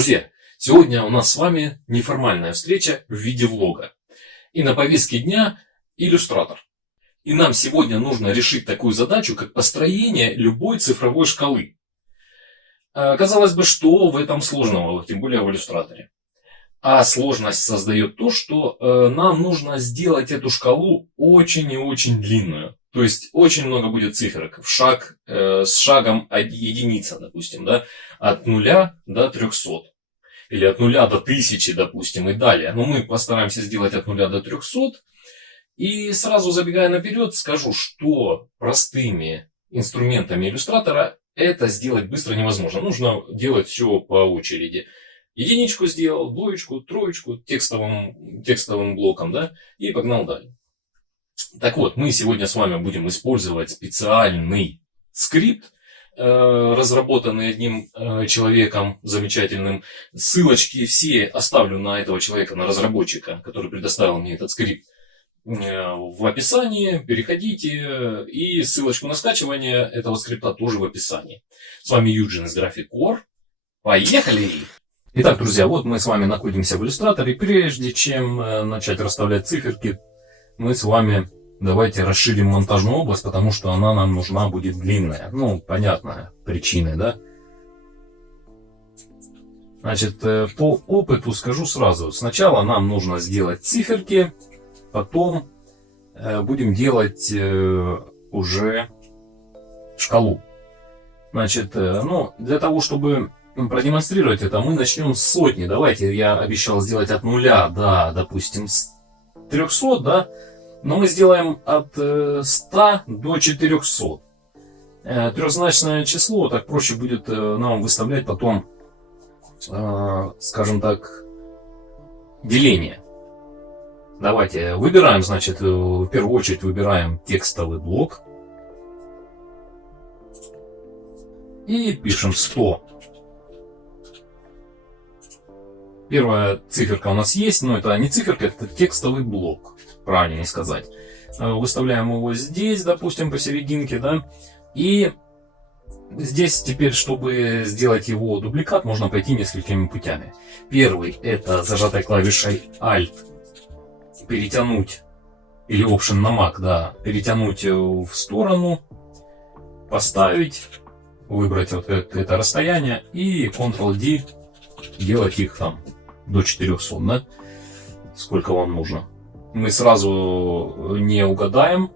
Друзья, сегодня у нас с вами неформальная встреча в виде влога. И на повестке дня иллюстратор. И нам сегодня нужно решить такую задачу, как построение любой цифровой шкалы. Казалось бы, что в этом сложного, тем более в иллюстраторе. А сложность создает то, что нам нужно сделать эту шкалу очень и очень длинную. То есть очень много будет циферок с шагом единица, допустим, да, от 0 до 300. Или от 0 до 1000, допустим, и далее. Но мы постараемся сделать от 0 до 300. И сразу забегая наперед, скажу, что простыми инструментами иллюстратора это сделать быстро невозможно. Нужно делать все по очереди. Единичку сделал, двоечку, троечку, текстовым блоком, да, и погнал далее. Так вот, мы сегодня с вами будем использовать специальный скрипт, разработанный одним человеком замечательным. Ссылочки все оставлю на этого человека, на разработчика, который предоставил мне этот скрипт, в описании. Переходите, и ссылочку на скачивание этого скрипта тоже в описании. С вами Юджин из Graphic Core. Поехали! Итак, друзья, вот мы с вами находимся в иллюстраторе. Прежде чем начать расставлять циферки, мы с вами давайте расширим монтажную область, потому что она нам нужна будет длинная. Ну, понятная причина, да? Значит, по опыту скажу сразу. Сначала нам нужно сделать циферки, потом будем делать уже шкалу. Значит, ну, для того, чтобы продемонстрировать это, мы начнем с сотни. Давайте, я обещал сделать от 0 до, допустим, 300, да? Но мы сделаем от 100 до 400. Трехзначное число, так проще будет нам выставлять потом, скажем так, деление. Давайте выбираем, значит, в первую очередь выбираем текстовый блок. И пишем 100. Первая циферка у нас есть, но это не циферка, это текстовый блок. Правильнее сказать. Выставляем его здесь, допустим, посерединке, да. И здесь теперь, чтобы сделать его дубликат, можно пойти несколькими путями. Первый — это зажатой клавишей Alt перетянуть, или Option на Mac, да, перетянуть в сторону, поставить, выбрать вот это расстояние и Ctrl-D делать их там до 400, да, сколько вам нужно. Мы сразу не угадаем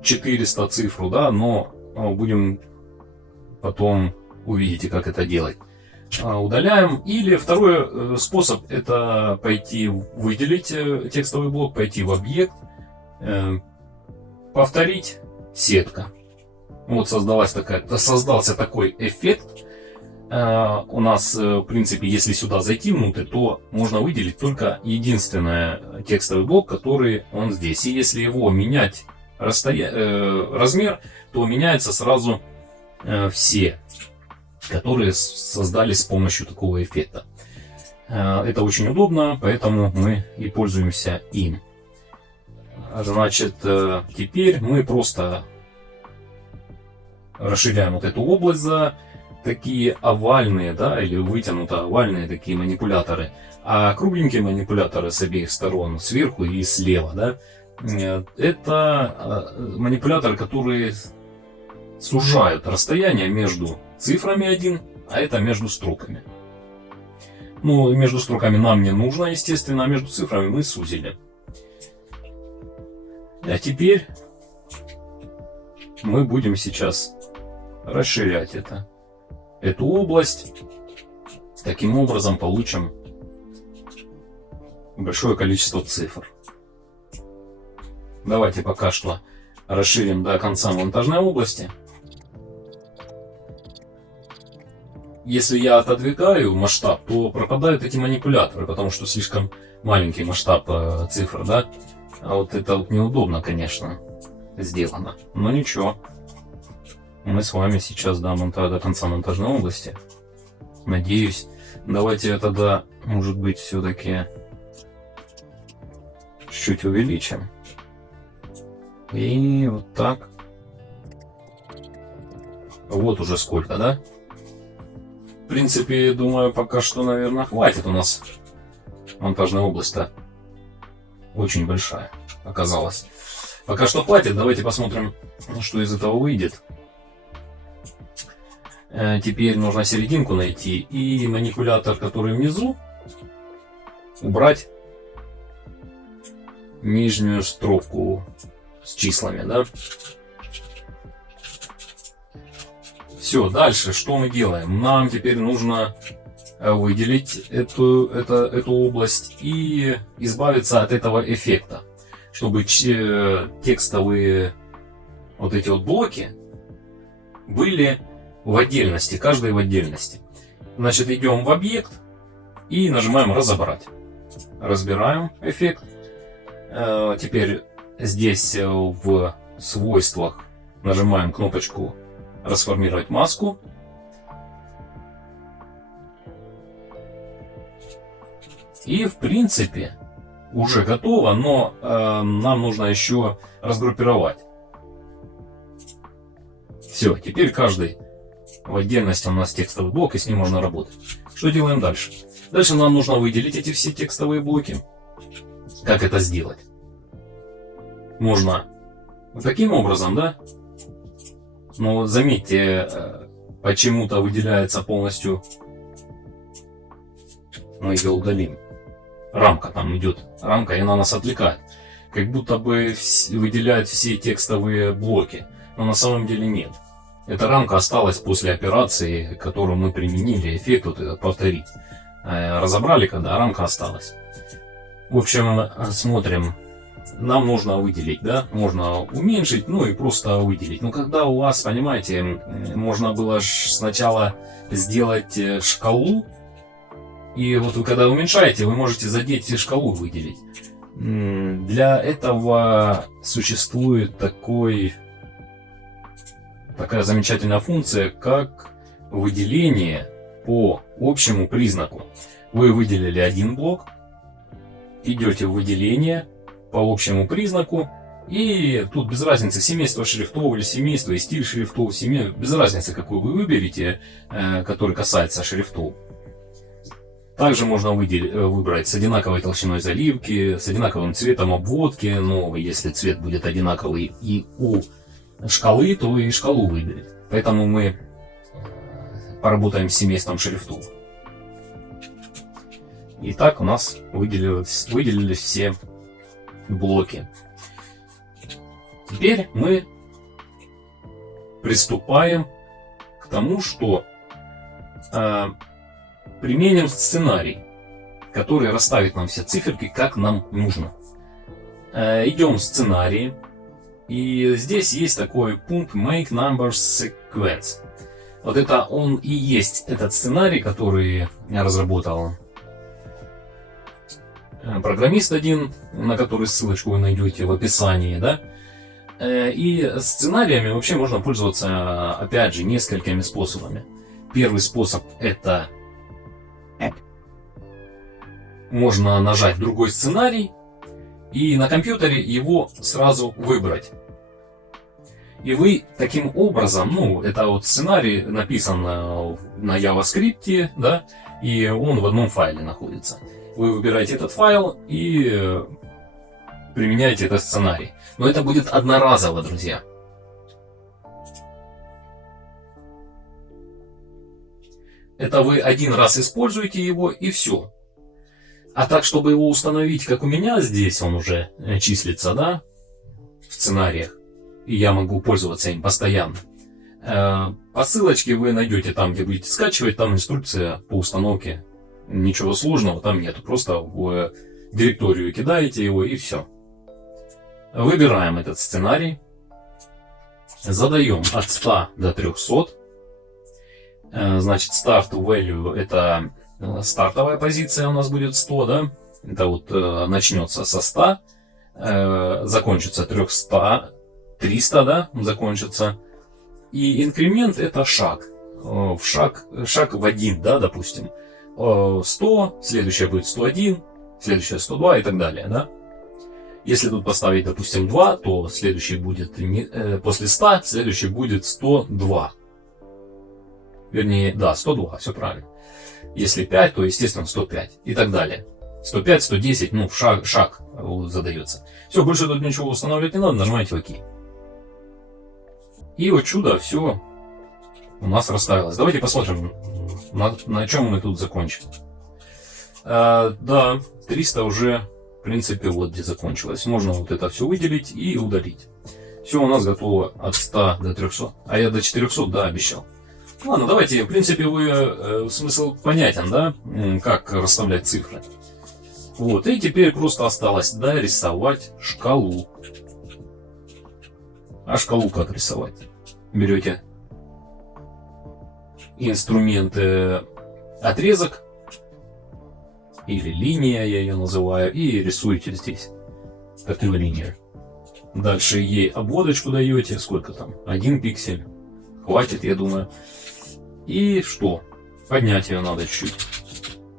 400 цифру, да, но будем потом увидите, как это делать. Удаляем. Или второй способ — это пойти выделить текстовый блок, пойти в объект, повторить сетка. Вот создался такой эффект. У нас, в принципе, если сюда зайти внутрь, то можно выделить только единственный текстовый блок, который он здесь. И если его менять размер, то меняются сразу все, которые создались с помощью такого эффекта. Это очень удобно, поэтому мы и пользуемся им. Значит, теперь мы просто расширяем вот эту область за такие овальные, да, или вытянуто-овальные такие манипуляторы, а кругленькие манипуляторы с обеих сторон, сверху и слева, да, это манипуляторы, которые сужают расстояние между цифрами 1, а это между строками. Ну, между строками нам не нужно, естественно, а между цифрами мы сузили. А теперь мы будем сейчас расширять эту область. Таким образом получим большое количество цифр. Давайте пока что расширим до конца монтажной области. Если я отодвигаю масштаб, то пропадают эти манипуляторы, потому что слишком маленький масштаб цифр, да? А вот это вот неудобно, конечно, сделано. Но ничего. Мы с вами сейчас до конца монтажной области. Надеюсь. Давайте я тогда, может быть, все-таки чуть увеличим. И вот так. Вот уже сколько, да? В принципе, думаю, пока что, наверное, хватит. У нас монтажная область-то очень большая оказалась. Пока что хватит. Давайте посмотрим, что из этого выйдет. Теперь нужно серединку найти и манипулятор, который внизу, убрать нижнюю строку с числами, да? Все, дальше что мы делаем? Нам теперь нужно выделить эту область и избавиться от этого эффекта, чтобы текстовые вот эти вот блоки были в отдельности, каждый в отдельности. Значит, идем в объект и нажимаем «Разобрать». Разбираем эффект. Теперь здесь в свойствах нажимаем кнопочку «Расформировать маску». И в принципе уже готово, но нам нужно еще разгруппировать. Все, теперь каждый в отдельности у нас текстовый блок, и с ним можно работать. Что делаем дальше? Дальше нам нужно выделить эти все текстовые блоки. Как это сделать? Можно вот таким образом, да? Но заметьте, почему-то выделяется полностью. Мы ее удалим. Рамка там идет. Рамка, и она нас отвлекает. Как будто бы выделяет все текстовые блоки. Но на самом деле нет. Эта рамка осталась после операции, которую мы применили. Эффект вот этот повторить. Разобрали, когда рамка осталась. В общем, смотрим. Нам нужно выделить, да? Можно уменьшить, ну и просто выделить. Но когда у вас, понимаете, можно было сначала сделать шкалу. И вот вы когда уменьшаете, вы можете задеть и шкалу выделить. Для этого существует такая замечательная функция, как выделение по общему признаку. Вы выделили один блок, идете в выделение по общему признаку, и тут без разницы семейство шрифтов или семейство и стиль шрифтов, без разницы какой вы выберете, который касается шрифтов. Также можно выбрать с одинаковой толщиной заливки, с одинаковым цветом обводки, но если цвет будет одинаковый и у шкалы, то и шкалу выберет. Поэтому мы поработаем с семейством шрифтов. Итак, у нас выделились все блоки. Теперь мы приступаем к тому, что применим сценарий, который расставит нам все циферки, как нам нужно. Идем в сценарии. И здесь есть такой пункт Make Numbers Sequence. Вот это он и есть этот сценарий, который я разработал программист один, на который ссылочку вы найдете в описании, да. И сценариями вообще можно пользоваться, опять же, несколькими способами. Первый способ — это можно нажать другой сценарий и на компьютере его сразу выбрать. И вы таким образом, это вот сценарий написан на JavaScript, да, и он в одном файле находится. Вы выбираете этот файл и применяете этот сценарий. Но это будет одноразово, друзья. Это вы один раз используете его и все. А так, чтобы его установить, как у меня здесь, он уже числится, да, в сценариях, и я могу пользоваться им постоянно. По ссылочке вы найдете там, где будете скачивать, там инструкция по установке. Ничего сложного там нету, просто в директорию кидаете его и все. Выбираем этот сценарий, задаем от 100 до 300. Значит, start value — это стартовая позиция у нас будет 100, да? Это вот начнется со 100, закончится 300, 300, да, закончится. И инкремент — это шаг. Шаг в один, да, допустим. 100, следующее будет 101, следующее 102 и так далее, да. Если тут поставить, допустим, 2, то следующий будет после 100, следующий будет 102. Вернее, да, 102, все правильно. Если 5, то, естественно, 105 и так далее. 105, 110, ну, шаг задается. Все, больше тут ничего устанавливать не надо, нажимаете ОК. И вот чудо, все у нас расставилось. Давайте посмотрим, на чем мы тут закончим. Да, 300 уже, в принципе, вот где закончилось. Можно вот это все выделить и удалить. Все у нас готово от 100 до 300. А я до 400, да, обещал. Ладно, давайте, в принципе, смысл понятен, да, как расставлять цифры. Вот, и теперь просто осталось дорисовать шкалу. А шкалу как рисовать? Берете инструмент отрезок, или линия, я ее называю, и рисуете здесь такую линию. Дальше ей обводочку даете, сколько там, 1 пиксель, хватит, я думаю. И что? Поднять ее надо чуть.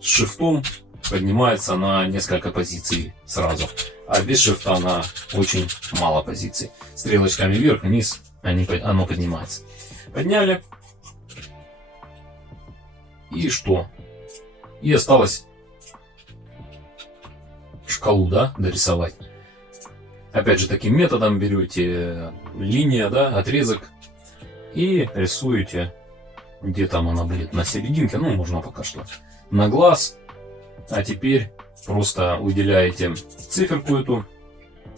С шифтом поднимается на несколько позиций сразу, а без шифта на очень мало позиций. Стрелочками вверх-вниз оно поднимается. Подняли. И что? И осталось шкалу, да, дорисовать. Опять же, таким методом берете линия, да, отрезок и рисуете, где там она будет, на серединке, ну, можно пока что на глаз. А теперь просто выделяете циферку эту,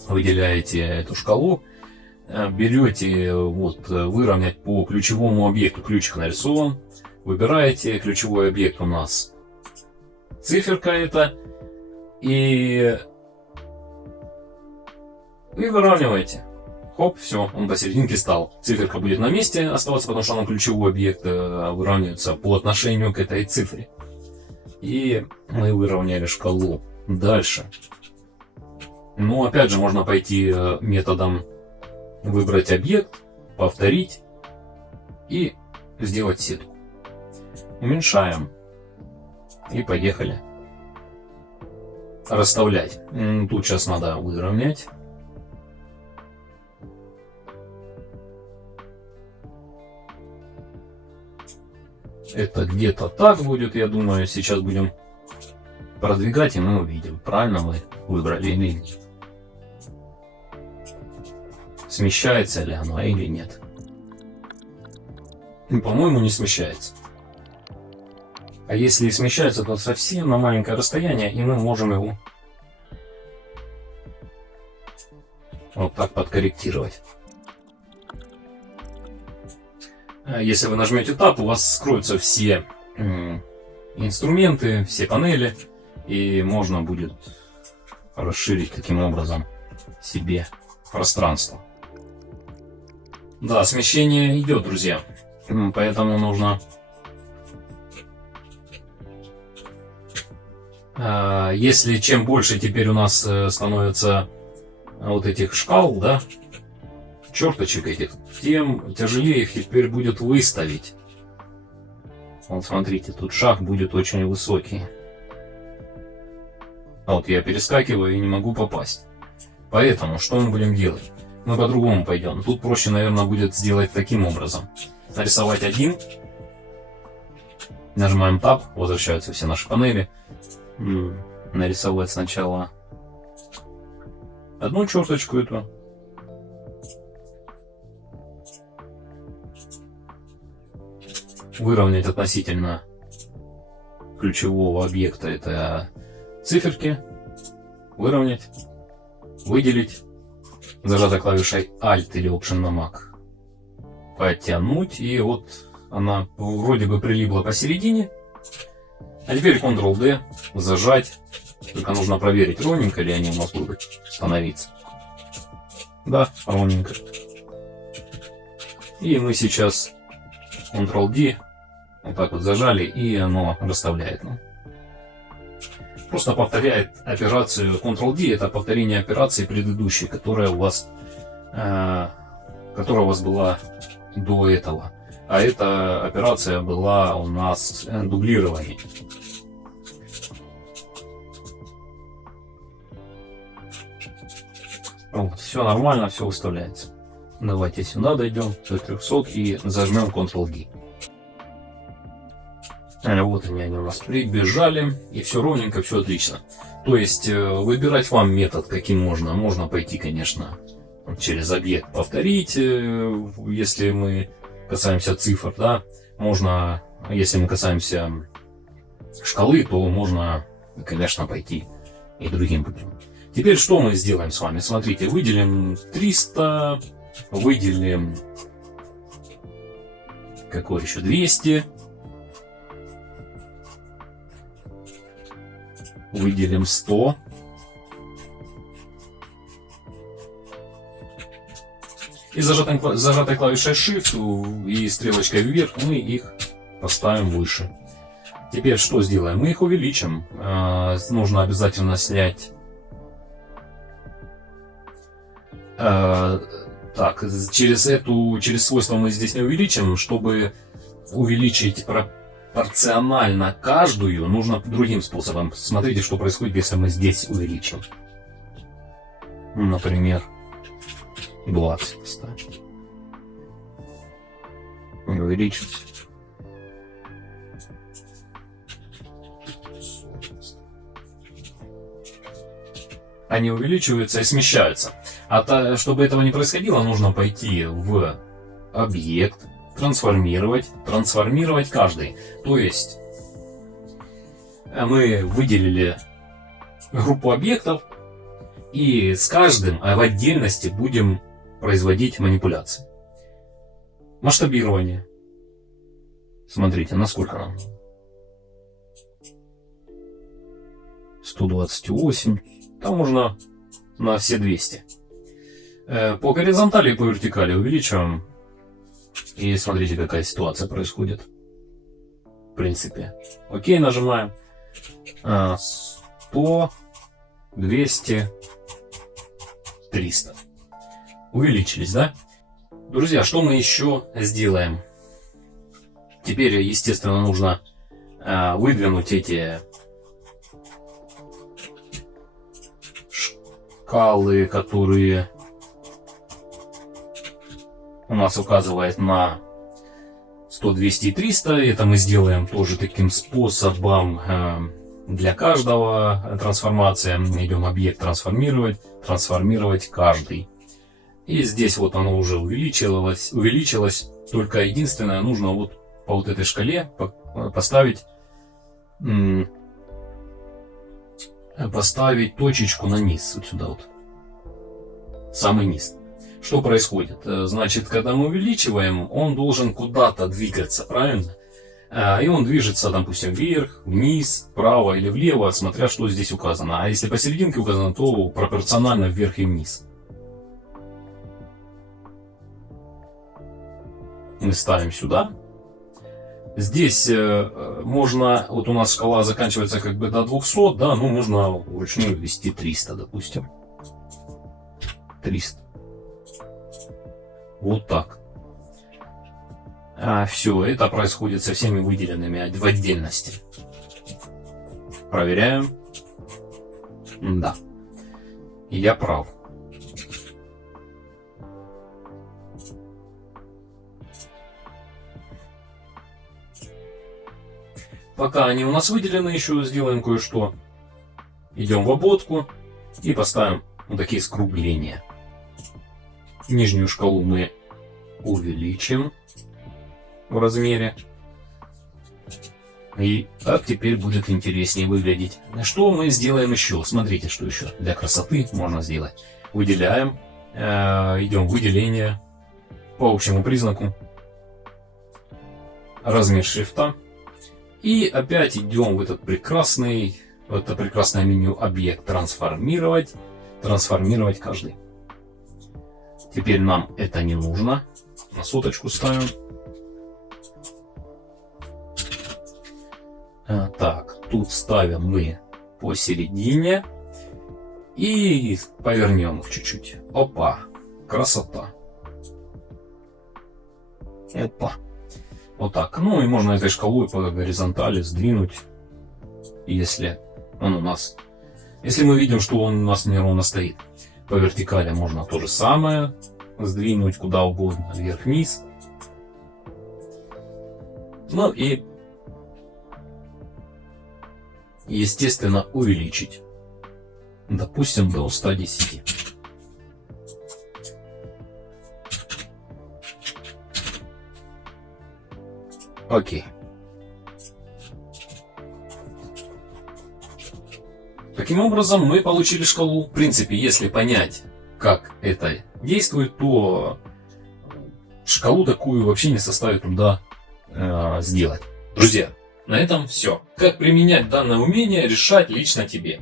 выделяете эту шкалу, берете вот выровнять по ключевому объекту, ключик нарисован, выбираете ключевой объект, у нас циферка эта, и выравниваете. Хоп, все, он посерединке стал. Циферка будет на месте оставаться, потому что она ключевой объект выравнивается по отношению к этой цифре. И мы выровняли шкалу. Дальше. Ну, опять же, можно пойти методом выбрать объект, повторить и сделать сетку. Уменьшаем. И поехали. Расставлять. Тут сейчас надо выровнять. Это где-то так будет, я думаю. Сейчас будем продвигать, и мы увидим, правильно мы выбрали или нет. Смещается ли оно или нет. По-моему, не смещается. А если и смещается, то совсем на маленькое расстояние, и мы можем его вот так подкорректировать. Если вы нажмете Tab, у вас скроются все инструменты, все панели, и можно будет расширить таким образом себе пространство. Да, смещение идет, друзья, поэтому нужно... Если чем больше теперь у нас становится вот этих шкал, да, черточек этих, тем тяжелее их теперь будет выставить. Вот смотрите, тут шаг будет очень высокий. А вот я перескакиваю и не могу попасть. Поэтому что мы будем делать? Мы по-другому пойдем. Тут проще, наверное, будет сделать таким образом. Нарисовать один. Нажимаем Tab, возвращаются все наши панели. Нарисовать сначала одну черточку эту. Выровнять относительно ключевого объекта, это циферки. Выровнять. Выделить. Зажатой клавишей Alt или Option на Mac. Подтянуть. И вот она вроде бы прилипла посередине. А теперь Ctrl-D. Зажать. Только нужно проверить, ровненько ли они у нас будут становиться. Да, ровненько. И мы сейчас Ctrl-D. Вот так вот зажали, и оно расставляет. Просто повторяет операцию Ctrl-D. Это повторение операции предыдущей, которая у вас была до этого. А эта операция была у нас дублирование. Вот, все нормально, все выставляется. Давайте сюда дойдем до 300 и зажмем Ctrl-D. Вот они у нас прибежали, и все ровненько, все отлично. То есть выбирать вам метод, каким можно. Можно пойти, конечно, через объект повторить, если мы касаемся цифр, да. Можно, если мы касаемся шкалы, то можно, конечно, пойти и другим путем. Теперь что мы сделаем с вами? Смотрите, выделим 300, выделим какой еще 200, выделим 100, и зажатой клавишей Shift и стрелочкой вверх мы их поставим выше. Теперь что сделаем? Мы их увеличим. Нужно обязательно снять. Так, через свойство мы здесь не увеличим. Чтобы увеличить пропорционально каждую, нужно другим способом. Смотрите, что происходит, если мы здесь увеличим. Например, 20 поставим. Увеличить. Они увеличиваются и смещаются. Чтобы этого не происходило, нужно пойти в объект, трансформировать каждый. То есть мы выделили группу объектов и с каждым в отдельности будем производить манипуляции. Масштабирование. Смотрите, насколько нам. 128. Там можно на все 200. По горизонтали и по вертикали увеличиваем. И смотрите, какая ситуация происходит. В принципе. Окей, нажимаем. 100, 200, 300. Увеличились, да? Друзья, что мы еще сделаем? Теперь, естественно, нужно выдвинуть эти шкалы, которые у нас указывает на 100, 200 и 300. Это мы сделаем тоже таким способом для каждого трансформация. Идем объект трансформировать каждый. И здесь вот оно уже увеличилось. Только единственное, нужно вот по вот этой шкале поставить точечку на низ, вот сюда вот, самый низ. Что происходит? Значит, когда мы увеличиваем, он должен куда-то двигаться, правильно? И он движется, допустим, вверх, вниз, вправо или влево, смотря что здесь указано. А если посерединке указано, то пропорционально вверх и вниз. Мы ставим сюда. Здесь можно, вот у нас шкала заканчивается как бы до 200, да, ну можно вручную ввести 300, допустим. 300. Вот так. Все, это происходит со всеми выделенными в отдельности. Проверяем. Да. Я прав. Пока они у нас выделены, еще сделаем кое-что. Идем в обводку и поставим вот такие скругления. Нижнюю шкалу мы увеличим в размере. И так теперь будет интереснее выглядеть. Что мы сделаем еще? Смотрите, что еще для красоты можно сделать. Выделяем. Идем в выделение по общему признаку. Размер шрифта. И опять идем в это прекрасное меню объект трансформировать каждый. Теперь нам это не нужно. На соточку ставим. Так, тут ставим мы посередине. И повернем их чуть-чуть. Опа, красота. Опа. Вот так. Ну и можно этой шкалой по горизонтали сдвинуть. Если он у нас... Если мы видим, что он у нас неровно стоит. По вертикали можно то же самое. Сдвинуть куда угодно. Вверх-вниз. Ну и и, естественно, увеличить. Допустим, до 110. Окей. Таким образом, мы получили шкалу. В принципе, если понять, как это действует, то шкалу такую вообще не составит труда сделать. Друзья, на этом все. Как применять данное умение, решать лично тебе.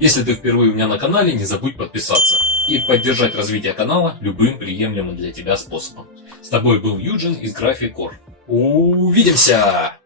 Если ты впервые у меня на канале, не забудь подписаться и поддержать развитие канала любым приемлемым для тебя способом. С тобой был Юджин из Графикор. Увидимся!